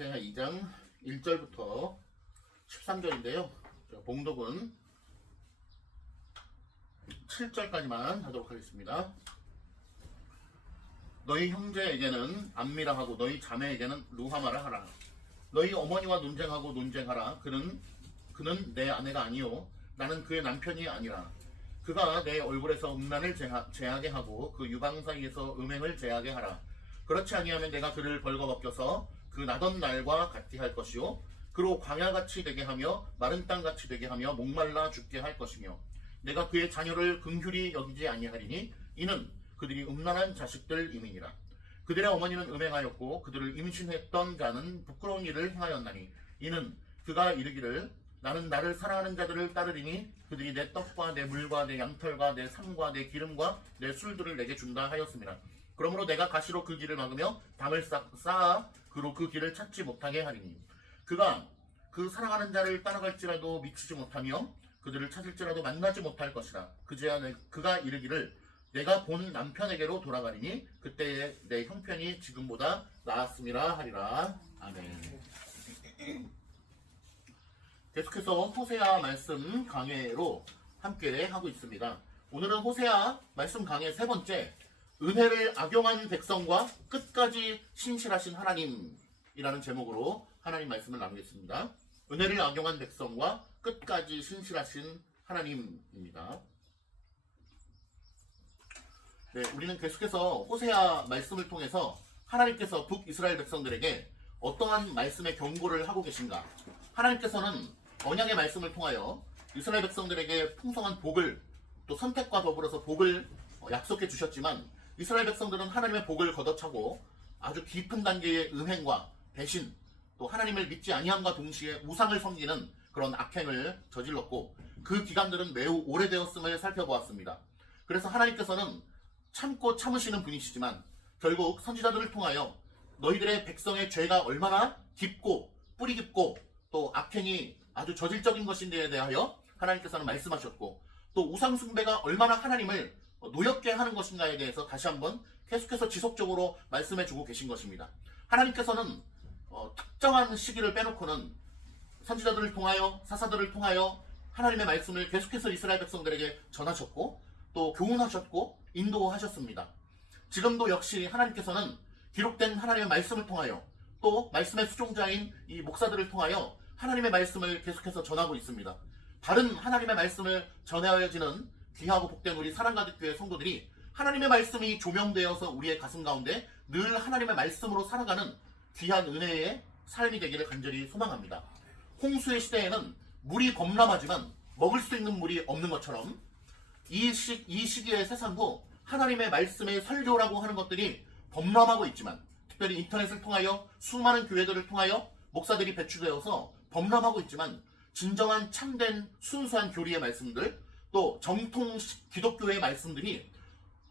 마태하 2장 1절부터 13절인데요. 봉독은 7절까지만 하도록 하겠습니다. 너희 형제에게는 안미라 하고 너희 자매에게는 루하마라 하라. 너희 어머니와 논쟁하고 논쟁하라. 그는 내 아내가 아니요 나는 그의 남편이 아니라. 그가 내 얼굴에서 음란을 제하게 하고 그 유방 사이에서 음행을 제하게 하라. 그렇지 아니하면 내가 그를 벌거벗겨서 그 나던 날과 같이 할 것이요 그로 광야같이 되게 하며 마른 땅같이 되게 하며 목말라 죽게 할 것이며 내가 그의 자녀를 긍휼히 여기지 아니하리니 이는 그들이 음란한 자식들임이니라. 그들의 어머니는 음행하였고 그들을 임신했던 자는 부끄러운 일을 행하였나니 이는 그가 이르기를 나는 나를 사랑하는 자들을 따르리니 그들이 내 떡과 내 물과 내 양털과 내 삶과 내 기름과 내 술들을 내게 준다 하였습니다. 그러므로 내가 가시로 그 길을 막으며 담을 쌓아 그로 그 길을 찾지 못하게 하리니 그가 그 사랑하는 자를 따라갈지라도 미치지 못하며 그들을 찾을지라도 만나지 못할 것이라. 그제야 그가 이르기를 내가 본 남편에게로 돌아가리니 그때에 내 형편이 지금보다 나았음이라 하리라. 아멘. 계속해서 호세아 말씀 강해로 함께 하고 있습니다. 오늘은 호세아 말씀 강해 세 번째, 은혜를 악용한 백성과 끝까지 신실하신 하나님이라는 제목으로 하나님 말씀을 나누겠습니다. 은혜를 악용한 백성과 끝까지 신실하신 하나님입니다. 네, 우리는 계속해서 호세아 말씀을 통해서 하나님께서 북이스라엘 백성들에게 어떠한 말씀의 경고를 하고 계신가? 하나님께서는 언약의 말씀을 통하여 이스라엘 백성들에게 풍성한 복을, 또 선택과 더불어서 복을 약속해 주셨지만 이스라엘 백성들은 하나님의 복을 걷어차고 아주 깊은 단계의 음행과 배신, 또 하나님을 믿지 아니함과 동시에 우상을 섬기는 그런 악행을 저질렀고 그 기간들은 매우 오래되었음을 살펴보았습니다. 그래서 하나님께서는 참고 참으시는 분이시지만 결국 선지자들을 통하여 너희들의 백성의 죄가 얼마나 깊고 뿌리 깊고 또 악행이 아주 저질적인 것인지에 대하여 하나님께서는 말씀하셨고 또 우상 숭배가 얼마나 하나님을 노엽게 하는 것인가에 대해서 다시 한번 계속해서 지속적으로 말씀해주고 계신 것입니다. 하나님께서는 특정한 시기를 빼놓고는 선지자들을 통하여 사사들을 통하여 하나님의 말씀을 계속해서 이스라엘 백성들에게 전하셨고 또 교훈하셨고 인도하셨습니다. 지금도 역시 하나님께서는 기록된 하나님의 말씀을 통하여 또 말씀의 수종자인 이 목사들을 통하여 하나님의 말씀을 계속해서 전하고 있습니다. 바른 하나님의 말씀을 전하여지는 귀하고 복된 우리 사랑가득교회 성도들이 하나님의 말씀이 조명되어서 우리의 가슴 가운데 늘 하나님의 말씀으로 살아가는 귀한 은혜의 삶이 되기를 간절히 소망합니다. 홍수의 시대에는 물이 범람하지만 먹을 수 있는 물이 없는 것처럼 이 시기의 세상도 하나님의 말씀의 설교라고 하는 것들이 범람하고 있지만 특별히 인터넷을 통하여 수많은 교회들을 통하여 목사들이 배출되어서 범람하고 있지만 진정한 참된 순수한 교리의 말씀들 또 정통 기독교의 말씀들이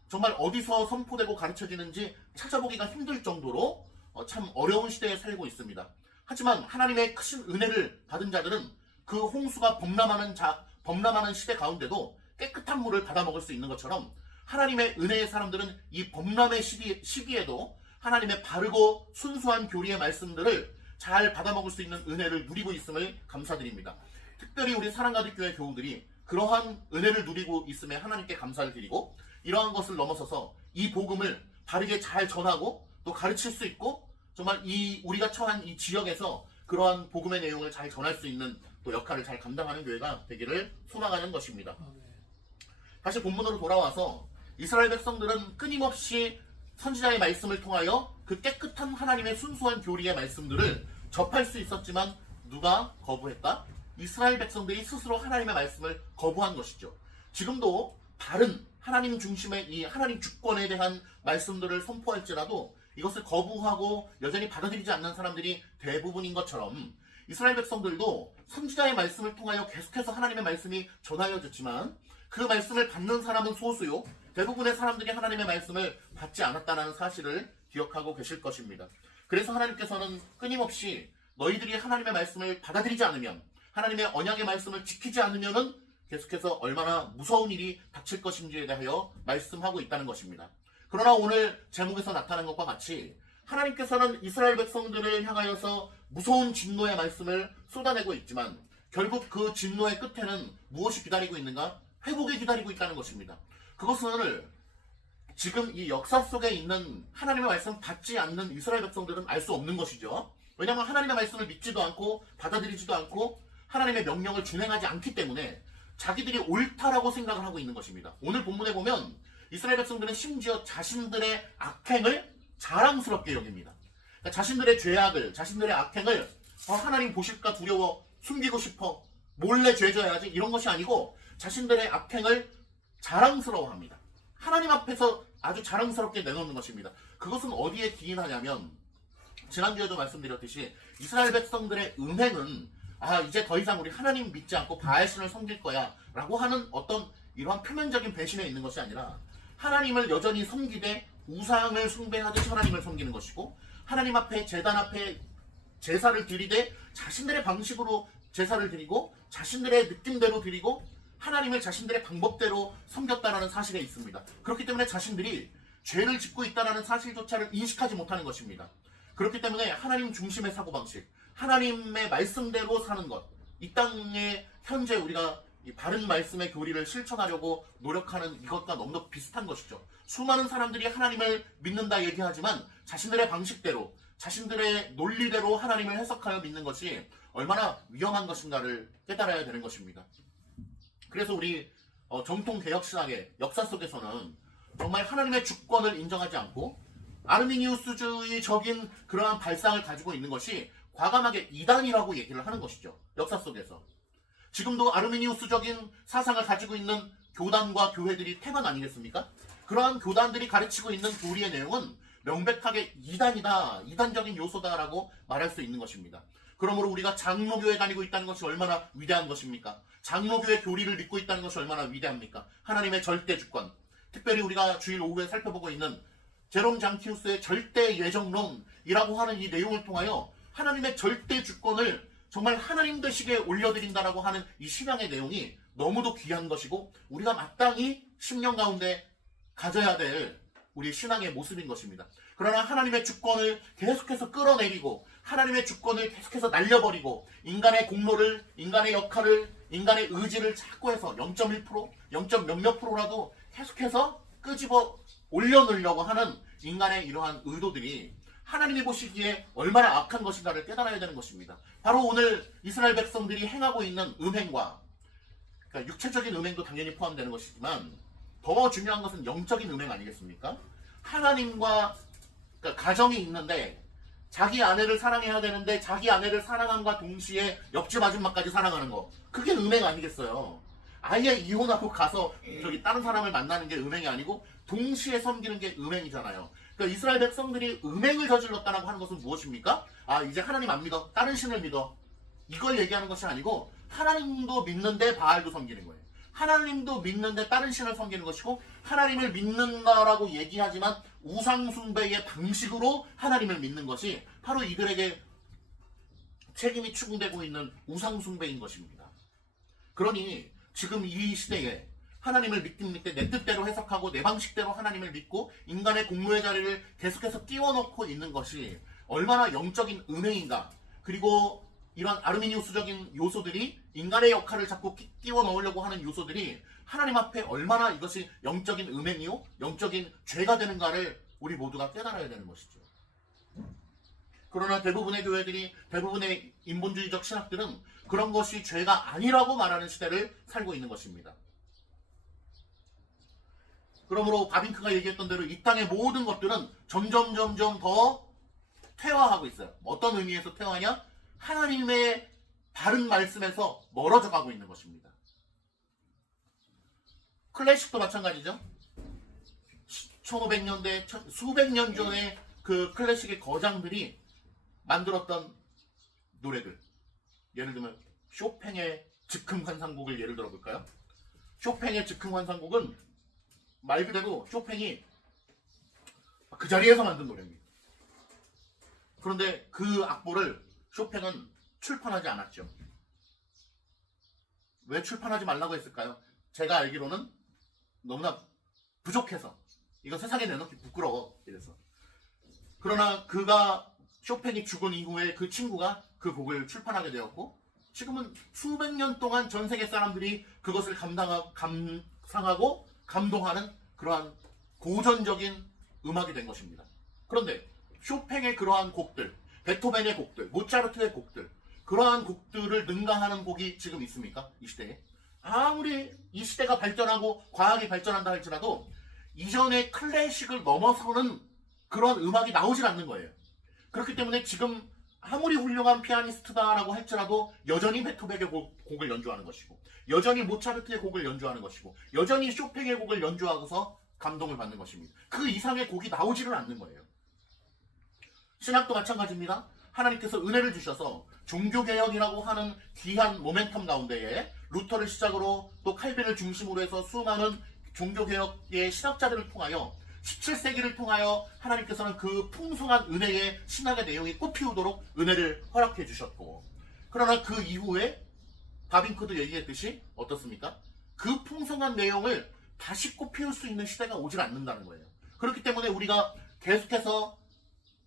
정말 어디서 선포되고 가르쳐지는지 찾아보기가 힘들 정도로 참 어려운 시대에 살고 있습니다. 하지만 하나님의 크신 은혜를 받은 자들은 그 홍수가 범람하는 시대 가운데도 깨끗한 물을 받아먹을 수 있는 것처럼 하나님의 은혜의 사람들은 이 범람의 시기에도 하나님의 바르고 순수한 교리의 말씀들을 잘 받아먹을 수 있는 은혜를 누리고 있음을 감사드립니다. 특별히 우리 사랑가득교회 교우들이 그러한 은혜를 누리고 있음에 하나님께 감사를 드리고 이러한 것을 넘어서서 이 복음을 바르게 잘 전하고 또 가르칠 수 있고 정말 우리가 처한 이 지역에서 그러한 복음의 내용을 잘 전할 수 있는 또 역할을 잘 감당하는 교회가 되기를 소망하는 것입니다. 다시 본문으로 돌아와서 이스라엘 백성들은 끊임없이 선지자의 말씀을 통하여 그 깨끗한 하나님의 순수한 교리의 말씀들을 접할 수 있었지만 누가 거부했다? 이스라엘 백성들이 스스로 하나님의 말씀을 거부한 것이죠. 지금도 다른 하나님 중심의 이 하나님 주권에 대한 말씀들을 선포할지라도 이것을 거부하고 여전히 받아들이지 않는 사람들이 대부분인 것처럼 이스라엘 백성들도 선지자의 말씀을 통하여 계속해서 하나님의 말씀이 전하여졌지만 그 말씀을 받는 사람은 소수요 대부분의 사람들이 하나님의 말씀을 받지 않았다는 사실을 기억하고 계실 것입니다. 그래서 하나님께서는 끊임없이 너희들이 하나님의 말씀을 받아들이지 않으면 하나님의 언약의 말씀을 지키지 않으면은 계속해서 얼마나 무서운 일이 닥칠 것인지에 대하여 말씀하고 있다는 것입니다. 그러나 오늘 제목에서 나타난 것과 같이 하나님께서는 이스라엘 백성들을 향하여서 무서운 진노의 말씀을 쏟아내고 있지만 결국 그 진노의 끝에는 무엇이 기다리고 있는가? 회복이 기다리고 있다는 것입니다. 그것을 지금 이 역사 속에 있는 하나님의 말씀 받지 않는 이스라엘 백성들은 알 수 없는 것이죠. 왜냐하면 하나님의 말씀을 믿지도 않고 받아들이지도 않고 하나님의 명령을 준행하지 않기 때문에 자기들이 옳다라고 생각을 하고 있는 것입니다. 오늘 본문에 보면 이스라엘 백성들은 심지어 자신들의 악행을 자랑스럽게 여깁니다. 그러니까 자신들의 죄악을, 자신들의 악행을 하나님 보실까 두려워 숨기고 싶어 몰래 죄져야지 이런 것이 아니고 자신들의 악행을 자랑스러워합니다. 하나님 앞에서 아주 자랑스럽게 내놓는 것입니다. 그것은 어디에 기인하냐면 지난주에도 말씀드렸듯이 이스라엘 백성들의 음행은 이제 더 이상 우리 하나님 믿지 않고 바알신을 섬길 거야 라고 하는 어떤 이러한 표면적인 배신에 있는 것이 아니라 하나님을 여전히 섬기되 우상을 숭배하듯이 하나님을 섬기는 것이고 하나님 앞에 제단 앞에 제사를 드리되 자신들의 방식으로 제사를 드리고 자신들의 느낌대로 드리고 하나님을 자신들의 방법대로 섬겼다라는 사실에 있습니다. 그렇기 때문에 자신들이 죄를 짓고 있다는 사실조차를 인식하지 못하는 것입니다. 그렇기 때문에 하나님 중심의 사고방식, 하나님의 말씀대로 사는 것, 이 땅에 현재 우리가 이 바른 말씀의 교리를 실천하려고 노력하는 이것과 너무나 비슷한 것이죠. 수많은 사람들이 하나님을 믿는다 얘기하지만 자신들의 방식대로, 자신들의 논리대로 하나님을 해석하여 믿는 것이 얼마나 위험한 것인가를 깨달아야 되는 것입니다. 그래서 우리 정통 개혁신학의 역사 속에서는 정말 하나님의 주권을 인정하지 않고 아르미니우스주의적인 그러한 발상을 가지고 있는 것이 과감하게 이단이라고 얘기를 하는 것이죠. 역사 속에서. 지금도 아르미니우스적인 사상을 가지고 있는 교단과 교회들이 태반 아니겠습니까? 그러한 교단들이 가르치고 있는 교리의 내용은 명백하게 이단이다, 이단적인 요소다라고 말할 수 있는 것입니다. 그러므로 우리가 장로교에 다니고 있다는 것이 얼마나 위대한 것입니까? 장로교의 교리를 믿고 있다는 것이 얼마나 위대합니까? 하나님의 절대 주권. 특별히 우리가 주일 오후에 살펴보고 있는 제롬 장키우스의 절대 예정론이라고 하는 이 내용을 통하여 하나님의 절대 주권을 정말 하나님 되시게 올려드린다라고 하는 이 신앙의 내용이 너무도 귀한 것이고 우리가 마땅히 10년 가운데 가져야 될 우리 신앙의 모습인 것입니다. 그러나 하나님의 주권을 계속해서 끌어내리고 하나님의 주권을 계속해서 날려버리고 인간의 공로를, 인간의 역할을, 인간의 의지를 자꾸 해서 0.1%, 0. 몇몇 프로라도 계속해서 끄집어 올려놓으려고 하는 인간의 이러한 의도들이 하나님이 보시기에 얼마나 악한 것인가를 깨달아야 되는 것입니다. 바로 오늘 이스라엘 백성들이 행하고 있는 음행과 그러니까 육체적인 음행도 당연히 포함되는 것이지만 더 중요한 것은 영적인 음행 아니겠습니까? 하나님과 그러니까 가정이 있는데 자기 아내를 사랑해야 되는데 자기 아내를 사랑함과 동시에 옆집 아줌마까지 사랑하는 거 그게 음행 아니겠어요? 아예 이혼하고 가서 저기 다른 사람을 만나는 게 음행이 아니고 동시에 섬기는 게 음행이잖아요. 그러니까 이스라엘 백성들이 음행을 저질렀다라고 하는 것은 무엇입니까? 이제 하나님 안 믿어. 다른 신을 믿어. 이걸 얘기하는 것이 아니고 하나님도 믿는데 바알도 섬기는 거예요. 하나님도 믿는데 다른 신을 섬기는 것이고 하나님을 믿는다라고 얘기하지만 우상숭배의 방식으로 하나님을 믿는 것이 바로 이들에게 책임이 추궁되고 있는 우상숭배인 것입니다. 그러니 지금 이 시대에 하나님을 믿든 내 뜻대로 해석하고 내 방식대로 하나님을 믿고 인간의 공로의 자리를 계속해서 띄워놓고 있는 것이 얼마나 영적인 음행인가. 그리고 이런 아르미니우스적인 요소들이 인간의 역할을 자꾸 끼워 넣으려고 하는 요소들이 하나님 앞에 얼마나 이것이 영적인 음행이요 영적인 죄가 되는가를 우리 모두가 깨달아야 되는 것이죠. 그러나 대부분의 교회들이 대부분의 인본주의적 신학들은 그런 것이 죄가 아니라고 말하는 시대를 살고 있는 것입니다. 그러므로 바빙크가 얘기했던 대로 이 땅의 모든 것들은 점점 더 퇴화하고 있어요. 어떤 의미에서 퇴화냐? 하나님의 바른 말씀에서 멀어져 가고 있는 것입니다. 클래식도 마찬가지죠. 1500년대 수백 년 전에 그 클래식의 거장들이 만들었던 노래들, 예를 들면 쇼팽의 즉흥환상곡을 예를 들어볼까요? 쇼팽의 즉흥환상곡은 말 그대로 쇼팽이 그 자리에서 만든 노래입니다. 그런데 그 악보를 쇼팽은 출판하지 않았죠. 왜 출판하지 말라고 했을까요? 제가 알기로는 너무나 부족해서 이거 세상에 내놓기 부끄러워 이래서. 그러나 그가 쇼팽이 죽은 이후에 그 친구가 그 곡을 출판하게 되었고 지금은 수백 년 동안 전 세계 사람들이 그것을 감상하고 감동하는 그러한 고전적인 음악이 된 것입니다. 그런데 쇼팽의 그러한 곡들, 베토벤의 곡들, 모차르트의 곡들, 그러한 곡들을 능가하는 곡이 지금 있습니까? 이 시대에. 아무리 이 시대가 발전하고 과학이 발전한다 할지라도 이전의 클래식을 넘어서는 그런 음악이 나오질 않는 거예요. 그렇기 때문에 지금 아무리 훌륭한 피아니스트다라고 할지라도 여전히 베토벤의 곡을 연주하는 것이고 여전히 모차르트의 곡을 연주하는 것이고 여전히 쇼팽의 곡을 연주하고서 감동을 받는 것입니다. 그 이상의 곡이 나오지를 않는 거예요. 신학도 마찬가지입니다. 하나님께서 은혜를 주셔서 종교개혁이라고 하는 귀한 모멘텀 가운데에 루터를 시작으로 또 칼빈을 중심으로 해서 수많은 종교개혁의 신학자들을 통하여 17세기를 통하여 하나님께서는 그 풍성한 은혜의 신학의 내용이 꽃피우도록 은혜를 허락해 주셨고 그러나 그 이후에 바빙크도 얘기했듯이 어떻습니까? 그 풍성한 내용을 다시 꽃피울 수 있는 시대가 오질 않는다는 거예요. 그렇기 때문에 우리가 계속해서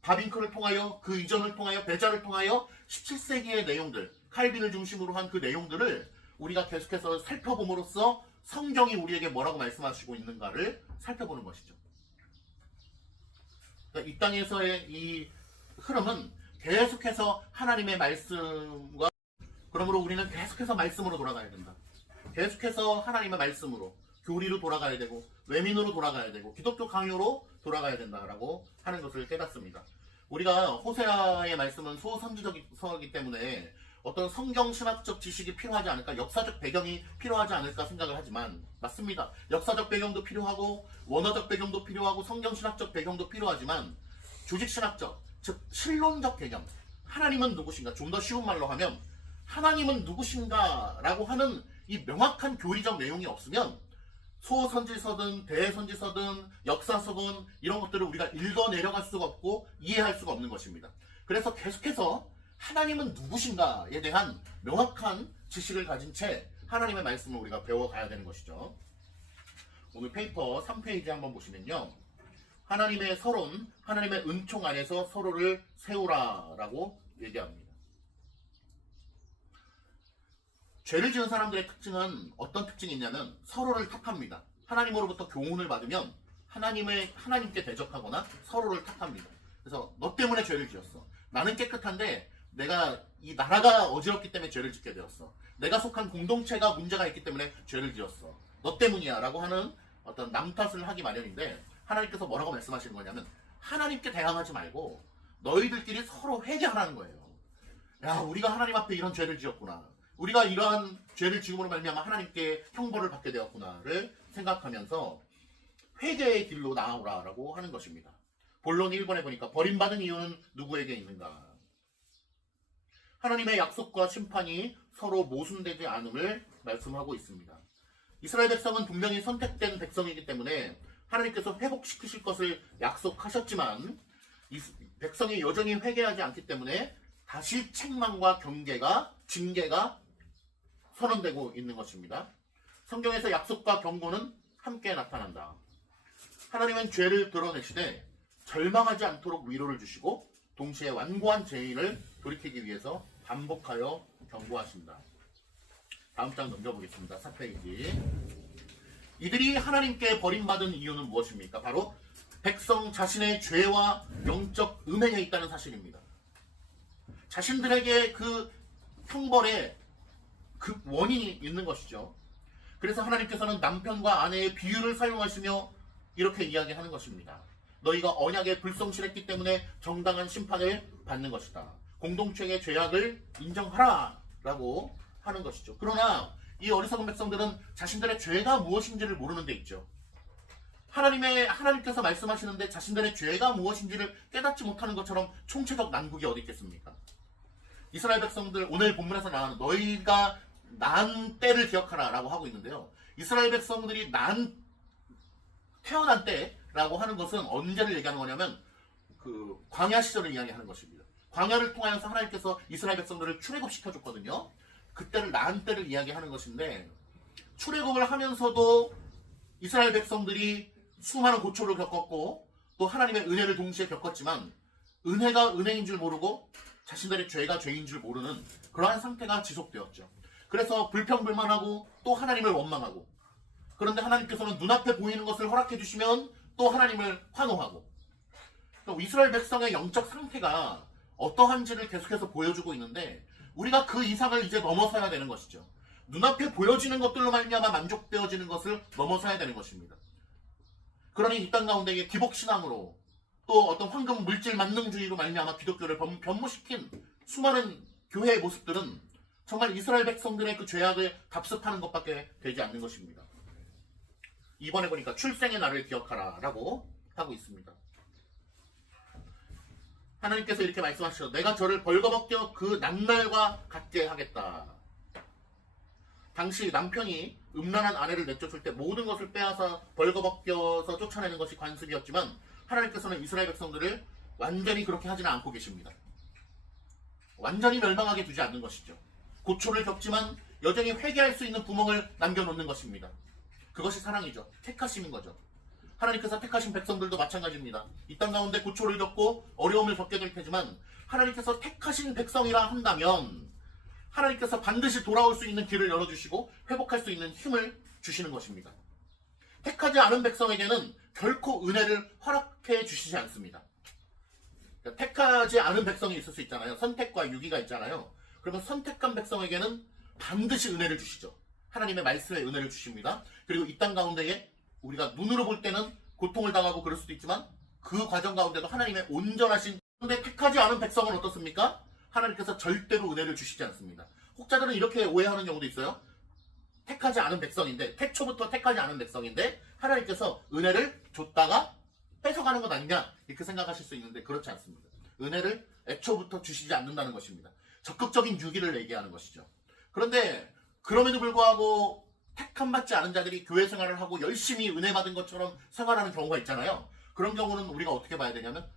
바빙크를 통하여 그 이전을 통하여 베자를 통하여 17세기의 내용들 칼빈을 중심으로 한 그 내용들을 우리가 계속해서 살펴봄으로써 성경이 우리에게 뭐라고 말씀하시고 있는가를 살펴보는 것이죠. 그러니까 이 땅에서의 이 흐름은 계속해서 하나님의 말씀과 그러므로 우리는 계속해서 말씀으로 돌아가야 된다. 계속해서 하나님의 말씀으로 교리로 돌아가야 되고 외민으로 돌아가야 되고 기독교 강요로 돌아가야 된다라고 하는 것을 깨닫습니다. 우리가 호세아의 말씀은 소선지적이기 때문에 어떤 성경 신학적 지식이 필요하지 않을까, 역사적 배경이 필요하지 않을까 생각을 하지만 맞습니다. 역사적 배경도 필요하고 원어적 배경도 필요하고 성경 신학적 배경도 필요하지만 조직 신학적, 즉 실론적 개념, 하나님은 누구신가, 좀 더 쉬운 말로 하면 하나님은 누구신가라고 하는 이 명확한 교리적 내용이 없으면 소선지서든 대선지서든 역사서든 이런 것들을 우리가 읽어 내려갈 수가 없고 이해할 수가 없는 것입니다. 그래서 계속해서 하나님은 누구신가에 대한 명확한 지식을 가진 채 하나님의 말씀을 우리가 배워가야 되는 것이죠. 오늘 페이퍼 3페이지 한번 보시면요. 하나님의 서론, 하나님의 은총 안에서 서로를 세우라라고 얘기합니다. 죄를 지은 사람들의 특징은 어떤 특징이 있냐면 서로를 탓합니다. 하나님으로부터 교훈을 받으면 하나님께 대적하거나 서로를 탓합니다. 그래서 너 때문에 죄를 지었어. 나는 깨끗한데 내가 이 나라가 어지럽기 때문에 죄를 짓게 되었어. 내가 속한 공동체가 문제가 있기 때문에 죄를 지었어. 너 때문이야 라고 하는 어떤 남 탓을 하기 마련인데 하나님께서 뭐라고 말씀하시는 거냐면 하나님께 대항하지 말고 너희들끼리 서로 회개하라는 거예요. 야, 우리가 하나님 앞에 이런 죄를 지었구나. 우리가 이러한 죄를 지음으로 말미암아 하나님께 형벌을 받게 되었구나를 생각하면서 회개의 길로 나아오라라고 하는 것입니다. 본론 1번에 보니까 버림받은 이유는 누구에게 있는가? 하나님의 약속과 심판이 서로 모순되지 않음을 말씀하고 있습니다. 이스라엘 백성은 분명히 선택된 백성이기 때문에 하나님께서 회복시키실 것을 약속하셨지만 이 백성이 여전히 회개하지 않기 때문에 다시 책망과 경계가 징계가 선언되고 있는 것입니다. 성경에서 약속과 경고는 함께 나타난다. 하나님은 죄를 드러내시되 절망하지 않도록 위로를 주시고 동시에 완고한 죄인을 돌이키기 위해서 반복하여 경고하신다. 다음 장 넘겨보겠습니다. 4페이지. 이들이 하나님께 버림받은 이유는 무엇입니까? 바로 백성 자신의 죄와 영적 음행에 있다는 사실입니다. 자신들에게 그 형벌에 그 원인이 있는 것이죠. 그래서 하나님께서는 남편과 아내의 비유를 사용하시며 이렇게 이야기하는 것입니다. 너희가 언약에 불성실했기 때문에 정당한 심판을 받는 것이다. 공동체의 죄악을 인정하라 라고 하는 것이죠. 그러나 이 어리석은 백성들은 자신들의 죄가 무엇인지를 모르는 데 있죠. 하나님께서 말씀하시는데 자신들의 죄가 무엇인지를 깨닫지 못하는 것처럼 총체적 난국이 어디 있겠습니까? 이스라엘 백성들, 오늘 본문에서 나오는 너희가 난 때를 기억하라 라고 하고 있는데요. 이스라엘 백성들이 태어난 때라고 하는 것은 언제를 얘기하는 거냐면 그 광야 시절을 이야기하는 것입니다. 광야를 통하여서 하나님께서 이스라엘 백성들을 출애굽시켜줬거든요. 그때를 난 때를 이야기하는 것인데 출애굽을 하면서도 이스라엘 백성들이 수많은 고초를 겪었고 또 하나님의 은혜를 동시에 겪었지만 은혜가 은혜인 줄 모르고 자신들의 죄가 죄인 줄 모르는 그러한 상태가 지속되었죠. 그래서 불평불만하고 또 하나님을 원망하고, 그런데 하나님께서는 눈앞에 보이는 것을 허락해 주시면 또 하나님을 환호하고, 이스라엘 백성의 영적 상태가 어떠한지를 계속해서 보여주고 있는데, 우리가 그 이상을 이제 넘어서야 되는 것이죠. 눈앞에 보여지는 것들로 말미암아 만족되어지는 것을 넘어서야 되는 것입니다. 그러니 이 땅 가운데에 기복신앙으로 또 어떤 황금 물질 만능주의로 말미암아 기독교를 변모시킨 수많은 교회의 모습들은 정말 이스라엘 백성들의 그 죄악을 답습하는 것밖에 되지 않는 것입니다. 이번에 보니까 출생의 날을 기억하라 라고 하고 있습니다. 하나님께서 이렇게 말씀하시죠. 내가 저를 벌거벗겨 그 난날과 같게 하겠다. 당시 남편이 음란한 아내를 내쫓을 때 모든 것을 빼앗아 벌거벗겨서 쫓아내는 것이 관습이었지만, 하나님께서는 이스라엘 백성들을 완전히 그렇게 하지는 않고 계십니다. 완전히 멸망하게 두지 않는 것이죠. 고초를 겪지만 여전히 회개할 수 있는 구멍을 남겨놓는 것입니다. 그것이 사랑이죠. 택하심인 거죠. 하나님께서 택하신 백성들도 마찬가지입니다. 이 땅 가운데 고초를 겪고 어려움을 겪게 될 테지만, 하나님께서 택하신 백성이라 한다면 하나님께서 반드시 돌아올 수 있는 길을 열어주시고 회복할 수 있는 힘을 주시는 것입니다. 택하지 않은 백성에게는 결코 은혜를 허락해 주시지 않습니다. 그러니까 택하지 않은 백성이 있을 수 있잖아요. 선택과 유기가 있잖아요. 그러면 선택한 백성에게는 반드시 은혜를 주시죠. 하나님의 말씀에 은혜를 주십니다. 그리고 이 땅 가운데에 우리가 눈으로 볼 때는 고통을 당하고 그럴 수도 있지만, 그 과정 가운데도 하나님의 온전하신, 그런데 택하지 않은 백성은 어떻습니까? 하나님께서 절대로 은혜를 주시지 않습니다. 혹자들은 이렇게 오해하는 경우도 있어요. 택하지 않은 백성인데, 태초부터 택하지 않은 백성인데 하나님께서 은혜를 줬다가 뺏어가는 것 아니냐, 이렇게 생각하실 수 있는데 그렇지 않습니다. 은혜를 애초부터 주시지 않는다는 것입니다. 적극적인 유기를 얘기하는 것이죠. 그런데 그럼에도 불구하고 택함받지 않은 자들이 교회 생활을 하고 열심히 은혜 받은 것처럼 생활하는 경우가 있잖아요. 그런 경우는 우리가 어떻게 봐야 되냐면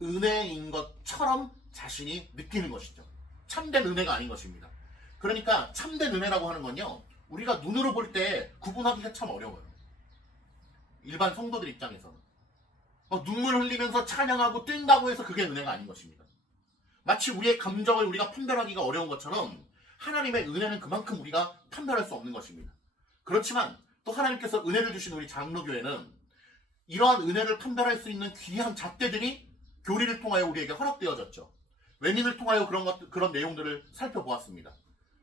은혜인 것처럼 자신이 느끼는 것이죠. 참된 은혜가 아닌 것입니다. 그러니까 참된 은혜라고 하는 건요, 우리가 눈으로 볼 때 구분하기가 참 어려워요. 일반 성도들 입장에서는 눈물 흘리면서 찬양하고 뛴다고 해서 그게 은혜가 아닌 것입니다. 마치 우리의 감정을 우리가 판별하기가 어려운 것처럼 하나님의 은혜는 그만큼 우리가 판별할 수 없는 것입니다. 그렇지만 또 하나님께서 은혜를 주신 우리 장로교회는 이러한 은혜를 판별할 수 있는 귀한 잣대들이 교리를 통하여 우리에게 허락되어졌죠. 외민을 통하여 그런 내용들을 살펴보았습니다.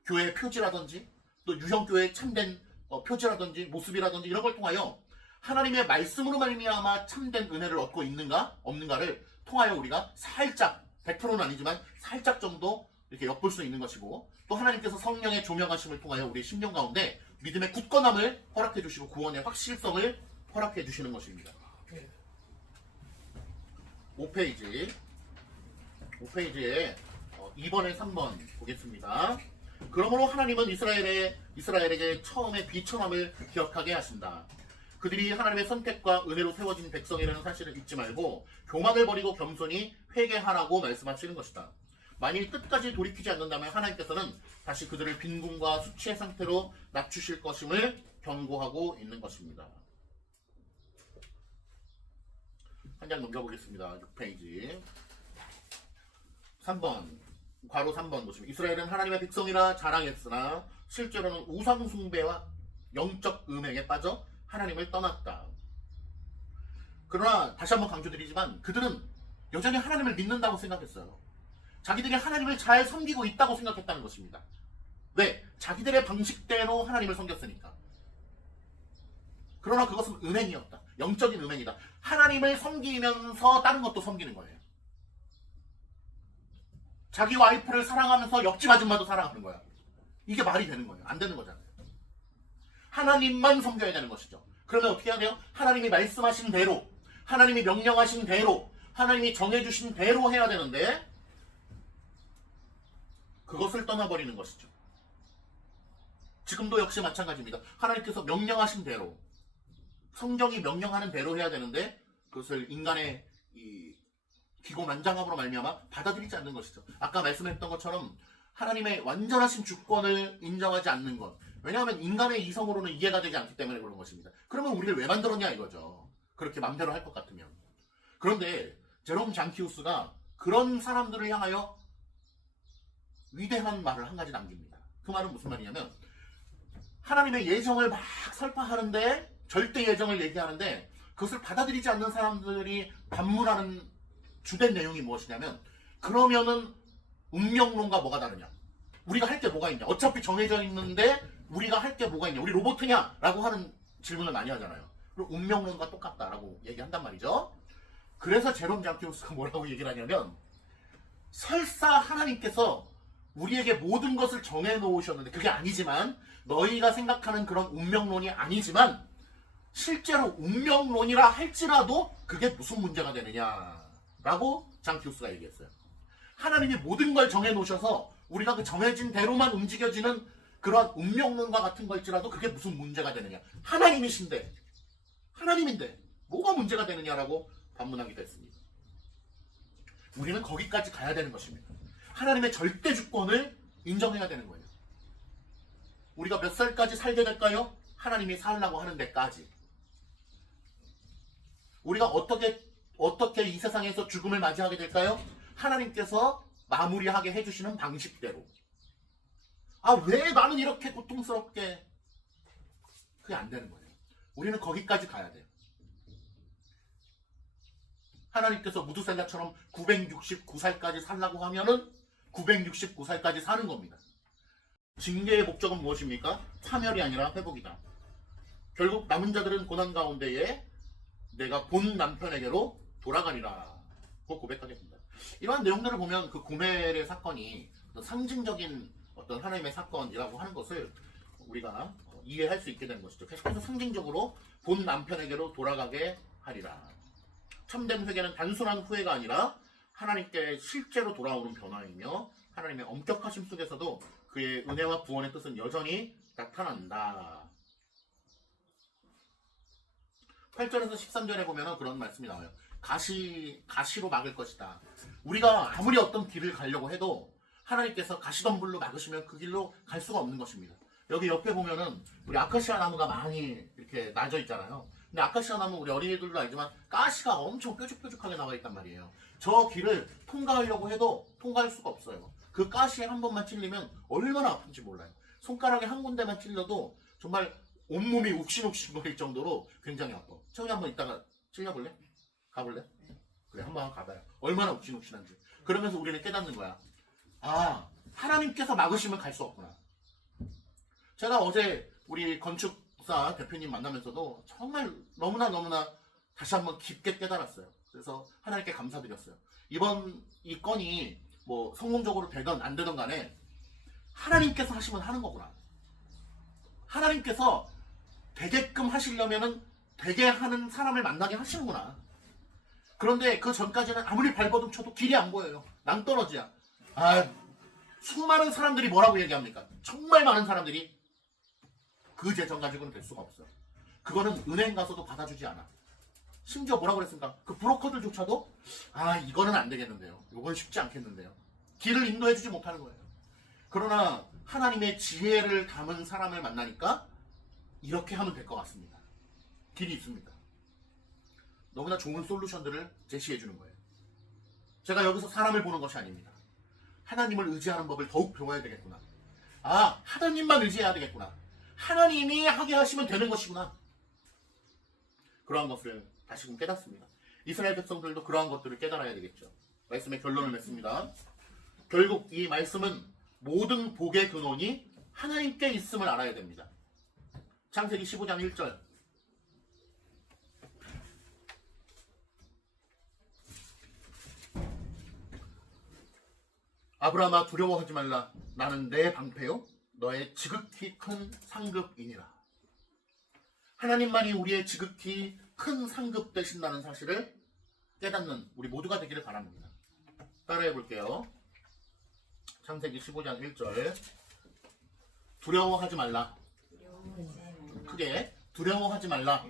교회의 표지라든지 또 유형교회의 참된 표지라든지 모습이라든지 이런 걸 통하여 하나님의 말씀으로 말미암아 참된 은혜를 얻고 있는가 없는가를 통하여 우리가 살짝, 100%는 아니지만 살짝 정도 이렇게 엿볼 수 있는 것이고, 또 하나님께서 성령의 조명하심을 통하여 우리의 심령 가운데 믿음의 굳건함을 허락해 주시고 구원의 확실성을 허락해 주시는 것입니다. 5페이지에 2번에 3번 보겠습니다. 그러므로 하나님은 이스라엘에게 처음에 비천함을 기억하게 하신다. 그들이 하나님의 선택과 은혜로 세워진 백성이라는 사실을 잊지 말고 교만을 버리고 겸손히 회개하라고 말씀하시는 것이다. 만일 끝까지 돌이키지 않는다면 하나님께서는 다시 그들을 빈궁과 수치의 상태로 낮추실 것임을 경고하고 있는 것입니다. 한 장 넘겨보겠습니다. 6페이지 3번, 괄호 3번 보시면, 이스라엘은 하나님의 백성이라 자랑했으나 실제로는 우상 숭배와 영적 음행에 빠져 하나님을 떠났다. 그러나 다시 한번 강조드리지만 그들은 여전히 하나님을 믿는다고 생각했어요. 자기들이 하나님을 잘 섬기고 있다고 생각했다는 것입니다. 왜? 자기들의 방식대로 하나님을 섬겼으니까. 그러나 그것은 음행이었다. 영적인 음행이다. 하나님을 섬기면서 다른 것도 섬기는 거예요. 자기 와이프를 사랑하면서 옆집 아줌마도 사랑하는 거야. 이게 말이 되는 거예요. 안 되는 거잖아요. 하나님만 섬겨야 되는 것이죠. 그러면 어떻게 해야 돼요? 하나님이 말씀하신 대로, 하나님이 명령하신 대로, 하나님이 정해주신 대로 해야 되는데 그것을 떠나버리는 것이죠. 지금도 역시 마찬가지입니다. 하나님께서 명령하신 대로, 성경이 명령하는 대로 해야 되는데 그것을 인간의 이 기고만장함으로 말미암아 받아들이지 않는 것이죠. 아까 말씀했던 것처럼 하나님의 완전하신 주권을 인정하지 않는 것. 왜냐하면 인간의 이성으로는 이해가 되지 않기 때문에 그런 것입니다. 그러면 우리를 왜 만들었냐 이거죠. 그렇게 맘대로 할 것 같으면. 그런데 제롬 장키우스가 그런 사람들을 향하여 위대한 말을 한 가지 남깁니다. 그 말은 무슨 말이냐면 하나님의 예정을 막 설파하는데 절대 예정을 얘기하는데 그것을 받아들이지 않는 사람들이 반문하는 주된 내용이 무엇이냐면 그러면은 운명론과 뭐가 다르냐? 우리가 할 게 뭐가 있냐? 어차피 정해져 있는데 우리가 할 게 뭐가 있냐? 우리 로봇이냐? 라고 하는 질문을 많이 하잖아요. 그리고 운명론과 똑같다라고 얘기한단 말이죠. 그래서 제롬 장티우스가 뭐라고 얘기를 하냐면 설사 하나님께서 우리에게 모든 것을 정해놓으셨는데 그게 아니지만 너희가 생각하는 그런 운명론이 아니지만 실제로 운명론이라 할지라도 그게 무슨 문제가 되느냐라고 장티우스가 얘기했어요. 하나님이 모든 걸 정해놓으셔서 우리가 그 정해진 대로만 움직여지는 그런 운명론과 같은 걸지라도 그게 무슨 문제가 되느냐. 하나님이신데 하나님인데 뭐가 문제가 되느냐라고 반문하기도 했습니다. 우리는 거기까지 가야 되는 것입니다. 하나님의 절대 주권을 인정해야 되는 거예요. 우리가 몇 살까지 살게 될까요? 하나님이 살라고 하는 데까지. 우리가 어떻게 이 세상에서 죽음을 맞이하게 될까요? 하나님께서 마무리하게 해주시는 방식대로. 아, 왜 나는 이렇게 고통스럽게. 그게 안 되는 거예요. 우리는 거기까지 가야 돼요. 하나님께서 무두셀라처럼 969살까지 살라고 하면은 969살까지 사는 겁니다. 징계의 목적은 무엇입니까? 파멸이 아니라 회복이다. 결국 남은 자들은 고난 가운데에 내가 본 남편에게로 돌아가리라 고 고백하게 됩니다. 이러한 내용들을 보면 그 고멜의 사건이 어떤 상징적인 어떤 하나님의 사건이라고 하는 것을 우리가 이해할 수 있게 되는 것이죠. 계속해서 상징적으로 본 남편에게로 돌아가게 하리라. 참된 회개는 단순한 후회가 아니라 하나님께 실제로 돌아오는 변화이며 하나님의 엄격하심 속에서도 그의 은혜와 구원의 뜻은 여전히 나타난다. 8절에서 13절에 보면 그런 말씀이 나와요. 가시로 막을 것이다. 우리가 아무리 어떤 길을 가려고 해도 하나님께서 가시덤불로 막으시면 그 길로 갈 수가 없는 것입니다. 여기 옆에 보면은 우리 아카시아 나무가 많이 이렇게 나져 있잖아요. 근데 아카시아 나무 우리 어린이들도 알지만 가시가 엄청 뾰족뾰족하게 나와 있단 말이에요. 저 길을 통과하려고 해도 통과할 수가 없어요. 그 가시에 한 번만 찔리면 얼마나 아픈지 몰라요. 손가락에 한 군데만 찔려도 정말 온몸이 욱신욱신거릴 정도로 굉장히 아파. 채훈이 한번 이따가 찔려볼래? 가볼래? 그래, 한번 가봐요. 얼마나 욱신욱신한지. 그러면서 우리는 깨닫는 거야. 아, 하나님께서 막으시면 갈 수 없구나. 제가 어제 우리 건축사 대표님 만나면서도 정말 너무나 다시 한번 깊게 깨달았어요. 그래서 하나님께 감사드렸어요. 이번 이 건이 뭐 성공적으로 되든 안 되든 간에 하나님께서 하시면 하는 거구나. 하나님께서 되게끔 하시려면은 되게 하는 사람을 만나게 하시는구나. 그런데 그 전까지는 아무리 발버둥 쳐도 길이 안 보여요. 낭떠러지야. 아, 수많은 사람들이 뭐라고 얘기합니까? 정말 많은 사람들이 그 재정 가지고는 될 수가 없어요. 그거는 은행 가서도 받아주지 않아. 심지어 뭐라고 그랬습니까? 그 브로커들조차도 아, 이거는 안 되겠는데요. 이건 쉽지 않겠는데요. 길을 인도해주지 못하는 거예요. 그러나 하나님의 지혜를 담은 사람을 만나니까 이렇게 하면 될 것 같습니다. 길이 있습니다. 너무나 좋은 솔루션들을 제시해 주는 거예요. 제가 여기서 사람을 보는 것이 아닙니다. 하나님을 의지하는 법을 더욱 배워야 되겠구나. 아, 하나님만 의지해야 되겠구나. 하나님이 하게 하시면 되는 것이구나. 그러한 것을 다시금 깨닫습니다. 이스라엘 백성들도 그러한 것들을 깨달아야 되겠죠. 말씀의 결론을 맺습니다. 결국 이 말씀은 모든 복의 근원이 하나님께 있음을 알아야 됩니다. 창세기 15장 1절. 아브라함아 두려워하지 말라. 나는 내 방패요 너의 지극히 큰 상급이니라. 하나님만이 우리의 지극히 큰 상급 되신다는 사실을 깨닫는 우리 모두가 되기를 바랍니다. 따라해 볼게요. 창세기 15장 1절. 두려워하지 말라. 크게 두려워하지 말라.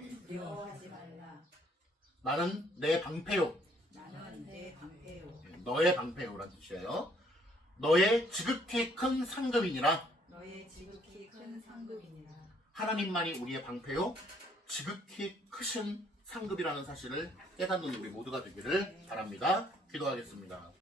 나는 내 방패요. 너의 방패요라는 뜻이에요. 너의 지극히 큰 상급이니라. 하나님만이 우리의 방패요 지극히 크신 상급이라는 사실을 깨닫는 우리 모두가 되기를 바랍니다. 기도하겠습니다.